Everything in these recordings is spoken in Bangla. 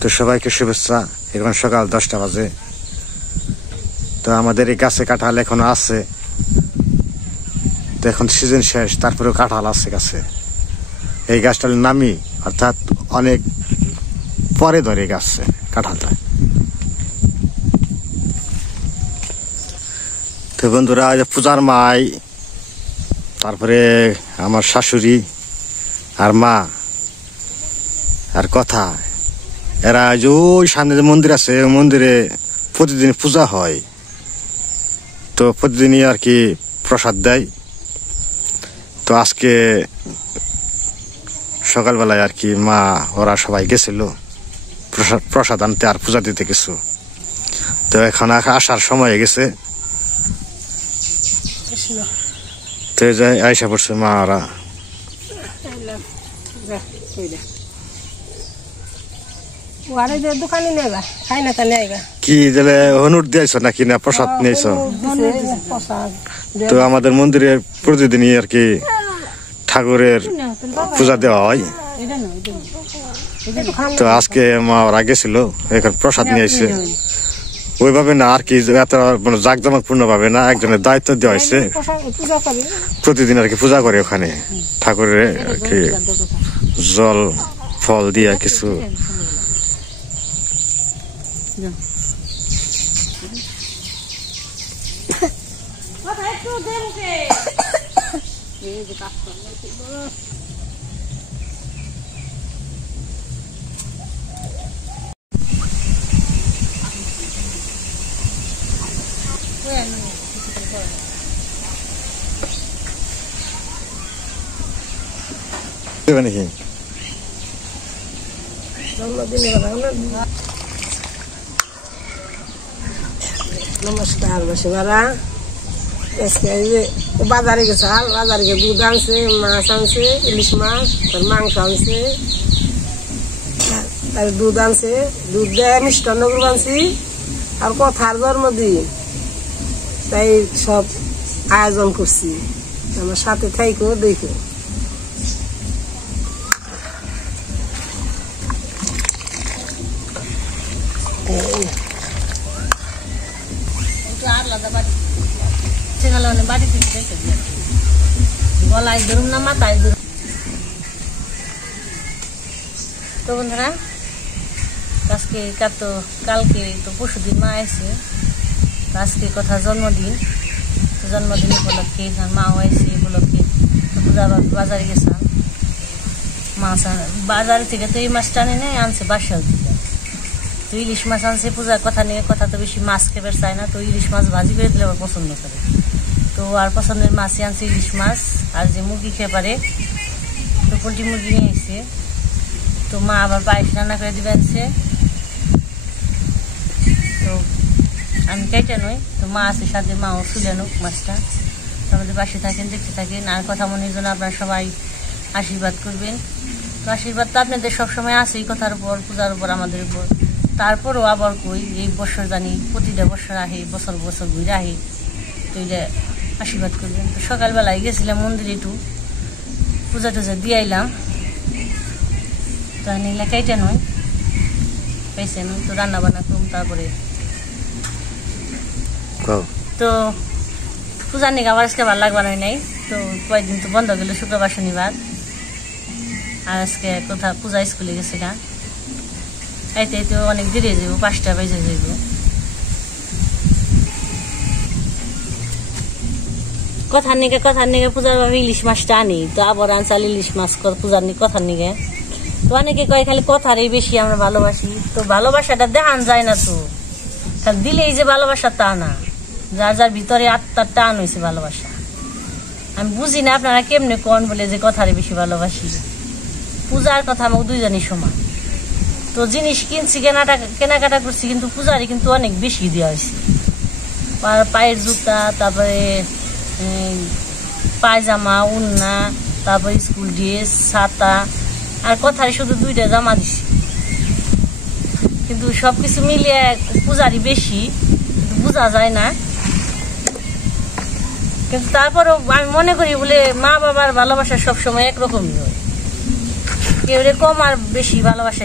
তো সবাইকে শুভেচ্ছা। এখন সকাল 10টা বাজে। তো আমাদের এই গাছে কাঁঠাল এখনো আছে। তো এখন সিজন শেষ, তারপরেও কাঁঠাল আছে গাছে। এই গাছটার নামই অর্থাৎ অনেক পরে ধরে গাছে কাঁঠালটা। তো বন্ধুরা, পূজার মাই, তারপরে আমার শাশুড়ি আর মা আর কথা, এরা যে ওই সামনে যে মন্দির আছে, মন্দিরে প্রতিদিন পূজা হয়। তো প্রতিদিনই আর কি প্রসাদ দেয়। তো আজকে সকালবেলায় আর কি মা ওরা সবাই গেছিল প্রসাদ আনতে আর পূজা দিতে কিছু। তো এখন আসার সময় হয়ে গেছে। তো যাই আইসা পড়ছে মা ওরা। কি দিলে হনুর দিয়েছ নাকি না প্রসাদ নিয়েছ? তো আমাদের মন্দিরে প্রতিদিনই আর কি ঠাকুরের পূজা দেওয়া হয়। তো আজকে মা ওরা গেছিল, এখন প্রসাদ নিয়ে এসে ওইভাবে না আর কি এত মানে জাঁকজমকপূর্ণ ভাবে না, একজনের দায়িত্ব দেওয়া হয়েছে। প্রতিদিন আর কি পূজা করে ওখানে ঠাকুরের আর কি জল ফল দিয়া কিছু। নাকি নমস্কার মাসিমারা। বাজারে গেছে, বাজারে গিয়ে দুধ আনছে, মাছ আনছে, ইলিশ মাছ, মাংস আনছে, দুধ আনছে, দুধ দিয়ে মিষ্টান্ন আনছি। আর কথার জন্মদিন, তাই সব আয়োজন করছি। আমার সাথে থাইকো দেখো। গলায় ধরুন না, মাথায় ধরুন। তো বন্ধুরা, আজকে কালকে তো পরশুদিন মা আসে। আজকে কথা জন্মদিন, জন্মদিন উপলক্ষে মাও আসে উপলক্ষে বাজারে গেছিলাম। মাছ বাজার থেকে তো এই মাছটা আনে নেই, আনছে বাসার থেকে। তো ইলিশ মাছ আনছে পূজার কথা নিয়ে। কথা তো বেশি মাছ খেতে চায় না, তো ইলিশ মাছ ভাজি করে দিলে আবার পছন্দ করে। তো আর পছন্দের মাছই আনছে ইলিশ মাছ। আর যে মুরগি খেয়ে পারে, তো পোলট্রি মুরগি নিয়ে এসে তো মা আবার পায়েস রান্না করে দিবে আনছে। তো আমি কেটে নই, তো মা আছে সাথে, মাও তুলে নুক মাছটা। আমাদের পাশে থাকেন, দেখতে থাকেন। আর কথা মনের জন্য আপনারা সবাই আশীর্বাদ করবেন। তো আশীর্বাদ তো আপনাদের সবসময় আছে, এই কথার উপর, পূজার উপর, আমাদের উপর। তারপরও আবার কই, এই বছর জানি প্রতিটা বছর আহে, বছর বছর ঘুরে আহে। তো এইটা আশীর্বাদ করবেন। তো সকালবেলায় গেছিলাম মন্দিরে, একটু পূজা টুজা দিয়ে আইলাম। তো নিলে কেটে নয় পাইছে নয়, তো রান্না বান্না করুন। তারপরে তো পূজার নিকে আবার আজকে ভালো লাগবা নাই। তো কয়েকদিন তো বন্ধ গেল, শুক্রবার শনিবার। আর আজকে কোথাও পূজা স্কুলে গেছে গা, এতে তো অনেক দেরি হয়ে যাব, 5টা বেজে যাইব। কথার নিকে পূজার ভাবে ইলিশ মাছটা আনি। তো আবার আনচাল ইলিশ মাছ পূজার নিকে, কথার নিকে। তো অনেকে কয় খালি কথারই বেশি আমরা ভালোবাসি। তো ভালোবাসাটা দেখান যায় না, তো দিলেই যে ভালোবাসা তা না, যার যার ভিতরে আত্মার টান হয়েছে ভালোবাসা। আমি বুঝি না আপনারা কেমনে কোন বলে যে কথারই বেশি ভালোবাসি। পূজার কথা আমাকে দুইজনই সমান। তো জিনিস কিনছি, কেনাকাটা করছি, কিন্তু পূজারই কিন্তু অনেক বেশি দেওয়া হয়েছে। পায়ের জুতা, তারপরে পায়জামা, উন্না, তারপরে স্কুল ড্রেস, ছাতা। আর কথারই শুধু 2টা জামা দিছি। কিন্তু সবকিছু মিলিয়ে পূজারই বেশি, কিন্তু বোঝা যায় না। কিন্তু তারপরও আমি মনে করি বলে মা বাবার ভালোবাসা সবসময় একরকমই হয়। কেউ কম আর বেশি ভালোবাসা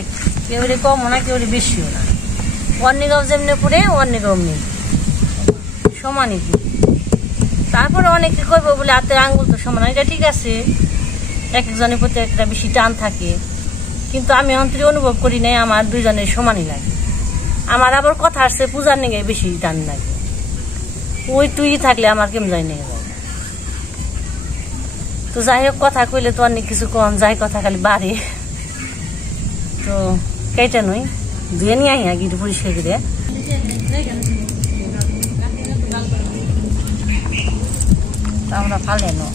কেউ কমও না কেউ বেশিও না, অন্যগাঁও যেমনি পড়ে অন্যগাঁও নেই, সমানই কি। তারপরে অনেকে কইব বলে হাতের আঙ্গুল তো সমান, এটা ঠিক আছে, এক একজনের প্রতি একটা বেশি টান থাকে, কিন্তু আমি অন্তরে অনুভব করি নাই আমার দুইজনের সমানই লাগে। আমার আবার কথা আসছে পূজার নিগে বেশি টান লাগে, ওই তুই থাকলে আমার কেমন যায় নিয়ে যায়। তো যাই হোক, কথা কইলে তো অনেক কিছু কম যাই, কথা খালি বাড়ে। তো কেটা নই ধুয়ে নিয়ে আহি আগে একটু পরিষ্কার করে। আমরা ফালে নো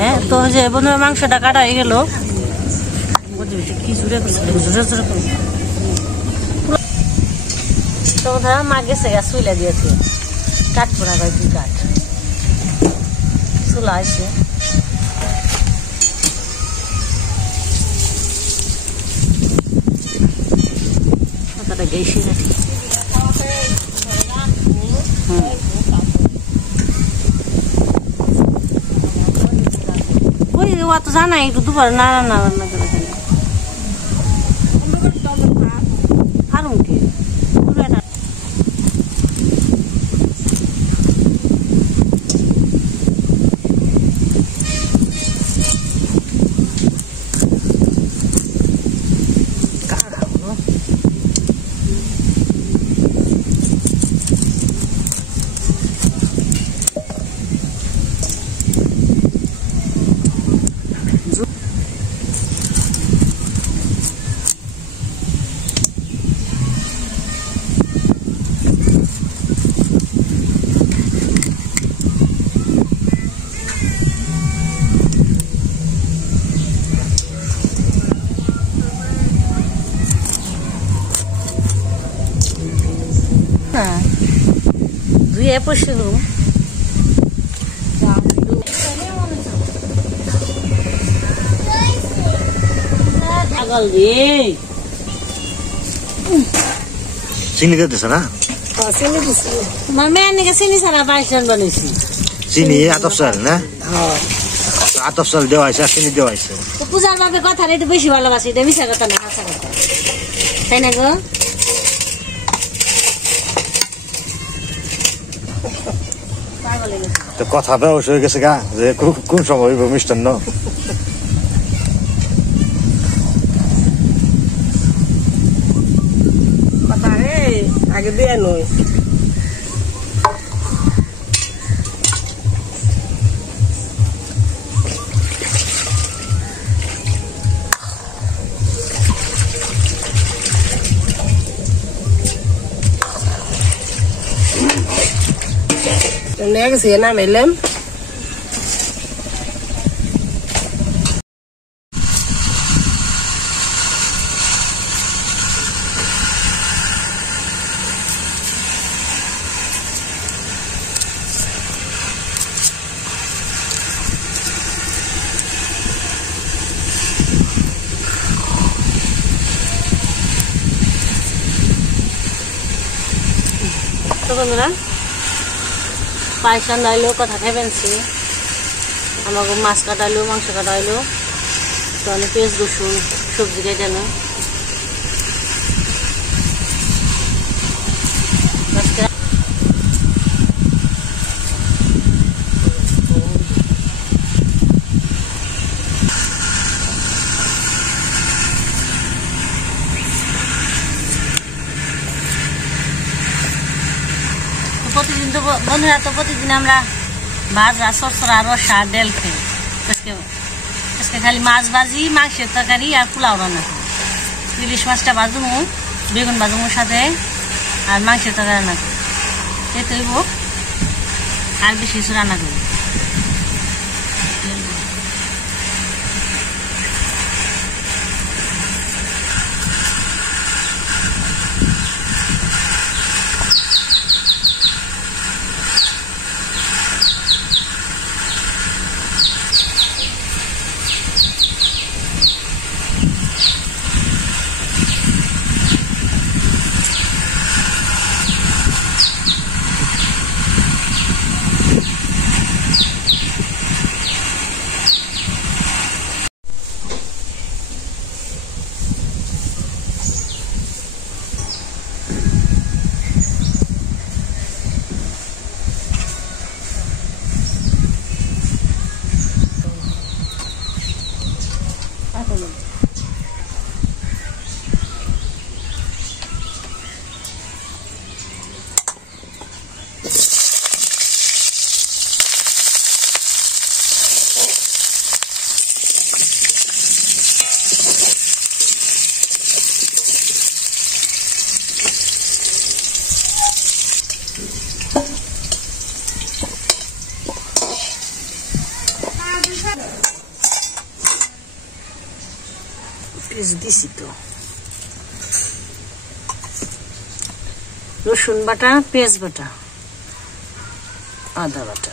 হ্যাঁ। তো যে বন্ধুরা মাংসটা কাটা হয়ে গেল, কি জুড়ে জুড়ে জুড়ে তো বন্ধুরা মা গেছে গা চুইলা দিয়েছে, কাঠ পোড়া ভাই দুই কাঠ চুলা আছে। গেছি ওই ও তো জানা একটু দুবার না রান্না বান্না করে ফার্ম কি ধুয়ে পড়ছিল পাগল রে। চিনি দিতেছে না? তোমার মেয়ের নাকি চিনি ছাড়া পায়েস বানিয়েছি। চিনি আতপ চাল না? আতপ চাল দেওয়া হয়েছে আর চিনি দেওয়া হয়েছে। পূজার বাপে কথা একটু বেশি ভালোবাসি, এটা মিশা কথা না হাসা কথা, তাই না গো? তো কথা বেশ হয়ে গেছে গা যে কোন সময় হইব মিষ্টান্ন। কথা রে আগে দিয়ে নই next year na melem তো বন্ধুরা পায়েস রান্না কথা খাইবেনছি, আমাকে মাছ কাটাইলো, মাংস কাটাইলো, তো আমি পেঁয়াজ রসুন সবজি কেটে না প্রতিদিন তো বন্ধুরা, তো প্রতিদিন আমরা ভাজা সরসরা রসা ডেল খাই, আজকে খালি মাছ ভাজি, মাংসের তরকারি আর পোলাও রান্না করি। ইলিশ মাছটা ভাজুমু, বেগুন ভাজুমুর সাথে আর মাংসের তরকারি রান্না করি, এই তৈব আর বেশি কিছু রান্না করি। পেঁয়াজ দিছি তো, রসুন বাটা, পেঁয়াজ বাটা, আদা বাটা।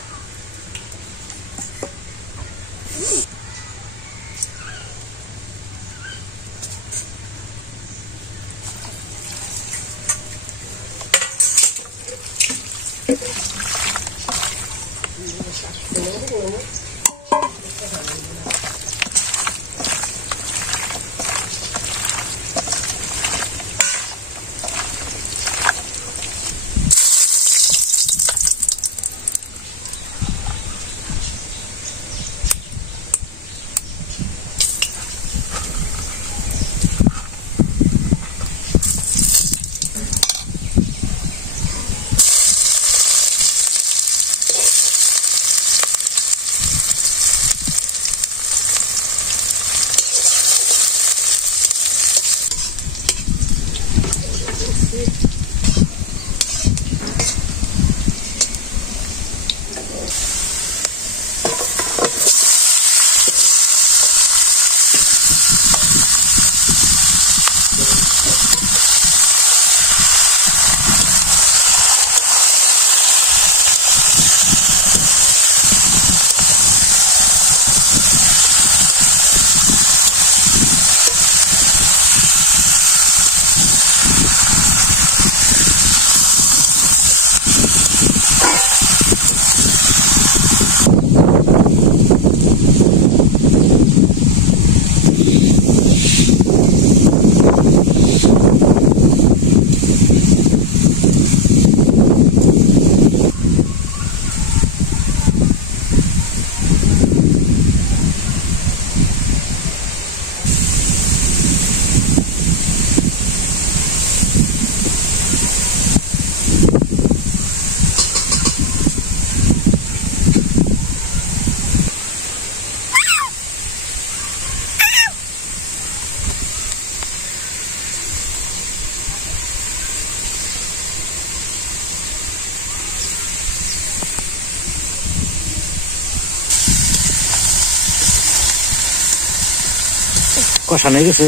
কষা নেই গেছে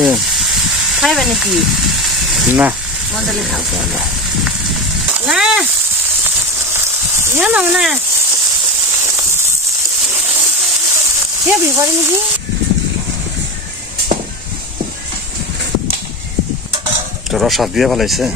খাইবে নাকি? না মজালে খাও না, জানো না কে বিপরে নাকি? রসা দিয়ে ফেলাইছে।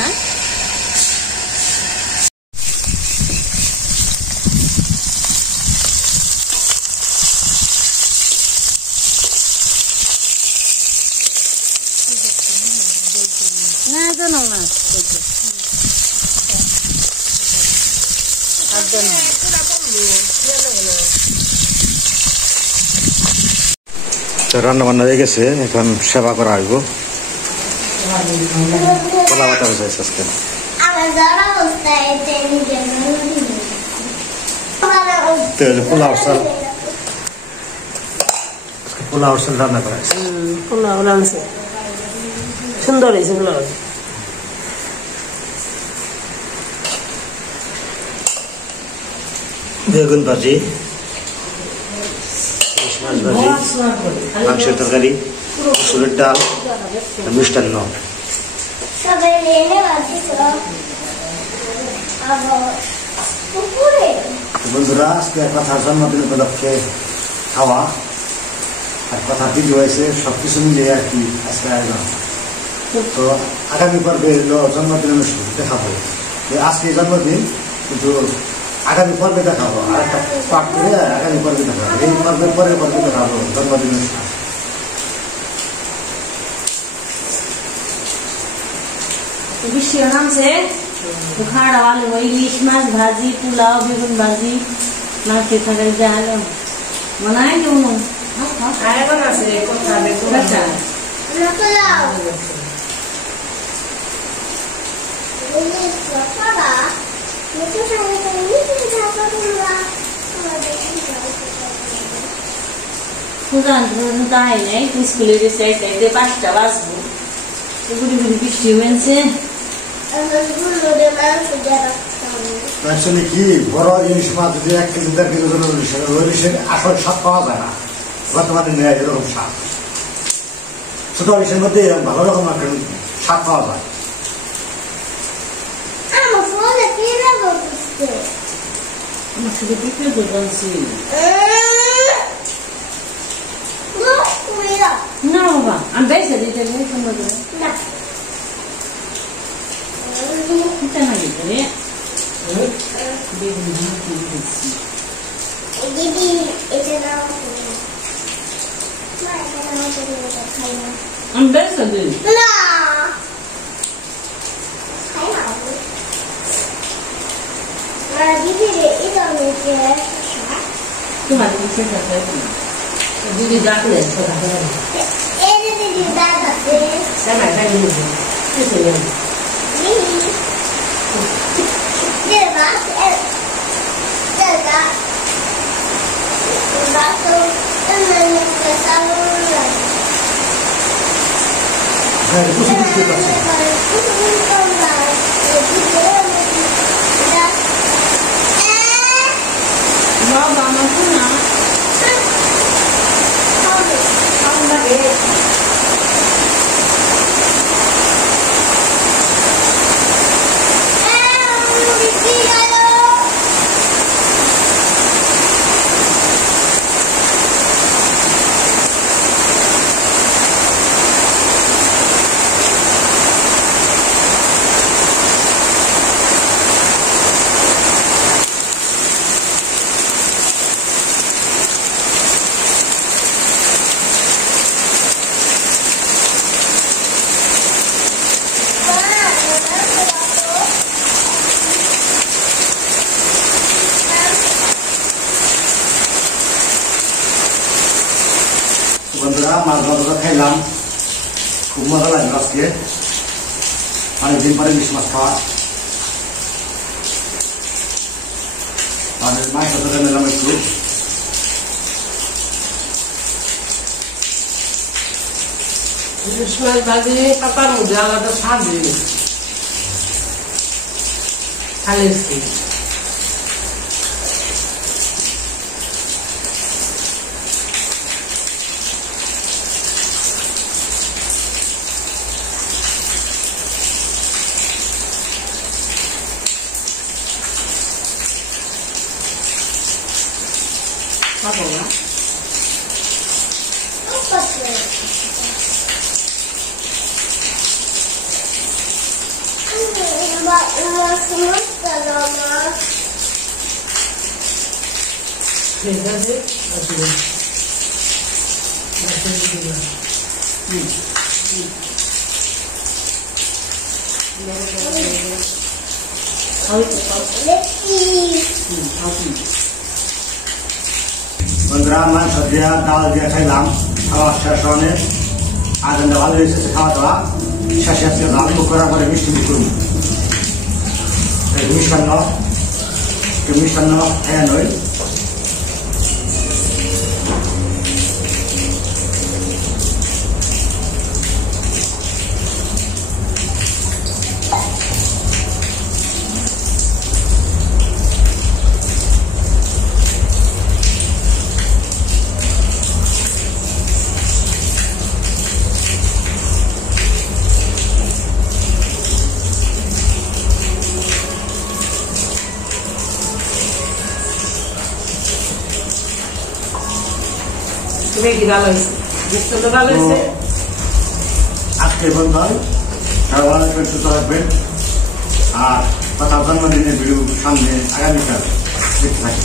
না না জানো না রান্না বান্না হয়ে গেছে, এখন সেবা করা হইব। কলা বাটা হয়েছে আজকে। পোলাও চাল রান্না করা হয়েছে। পোলাও রাঁধছে, সুন্দর হয়েছে পোলাও। বেগুন ভাজি, মাছ ভাজি, মাংসের তরকারি, মসুরের ডাল, মিষ্টান্ন। বন্ধুরা, আজকে কথা জন্মদিন উপলক্ষে খাওয়া কথা ভিডিও হয়েছে সবকিছু মিলিয়ে আর কি আজকে আয়োজন। তো আগামী পর্বে হলো জন্মদিন অনুষ্ঠান দেখাবো। আজকে জন্মদিন কিন্তু আগামী পর্বে দেখাবো, আর একটা পাঠ করে আগামী পর্বে দেখাবো, এই পর্বের পরের পর্বে দেখাবো জন্মদিন অনুষ্ঠান। বৃষ্টি নামছে, খাওয়া ভালো, ইলিশ মাছ ভাজি, পোলাও, বেগুন ভাজি, নাচে থাকার জাল মনে হয় কেমন তাই নাই স্কুলে চাইতে 5টা বাজবো, গুড়ি গুড়ি বৃষ্টি হয়েছে। অ্যাকচুয়ালি কি বড় ইলিশ মাছ যদি 1 কেজি 1.5 কেজি ওজন ওই ইলিশের আসল স্বাদ পাওয়া যায় না, বর্তমানে নেয় এরকম স্বাদ। ছোট ইলিশের মধ্যে ভালো রকম একটা স্বাদ পাওয়া যায়। আমার শুধু বিক্রি করছি না বাবা, আমি বেসে দিতে না দিতে দিদি এটা দাও, আমি বেসে দিই না খাই না দিদি এটা নিচে তোমার দিকে দিদি ডাকলে এই দিদি দাদাতে সামনে ডাকলে কিছু নেই বাবা আমার শোনা বন্ধুরা, মাছ ভাজা খাইলাম, খুব মজা লাগলো আজকে, অনেকদিন পরে ইলিশ মাছ খাওয়া। আর মাছ ভাজা নিলাম একটু, ইলিশ মাছ ভাজি পাতার মধ্যে আলাদা স্বাদ দিয়ে খাইছি। খাবো না ঠিক আছে, আসলে বন্ধুরা, মাংস দিয়া ডাল দিয়ে খাইলাম, খাওয়া শেষ হলে আনন্দ ভালো হয়েছে। খাওয়া দাওয়া শেষে আজকে লাল মুখ করার পরে মিষ্টি মুখ করবো, মিষ্টান্ন হ্যাঁ নয়। তুমি কি ভালো হয়েছে? দেখতে তো ভালো হয়েছে। আজকে বন্ধ হয় সবাই ভালো থাকবেন, সুস্থ থাকবেন। আর কথা জন্মদিনের ভিডিও সামনে আগামীকাল দেখতে থাকি।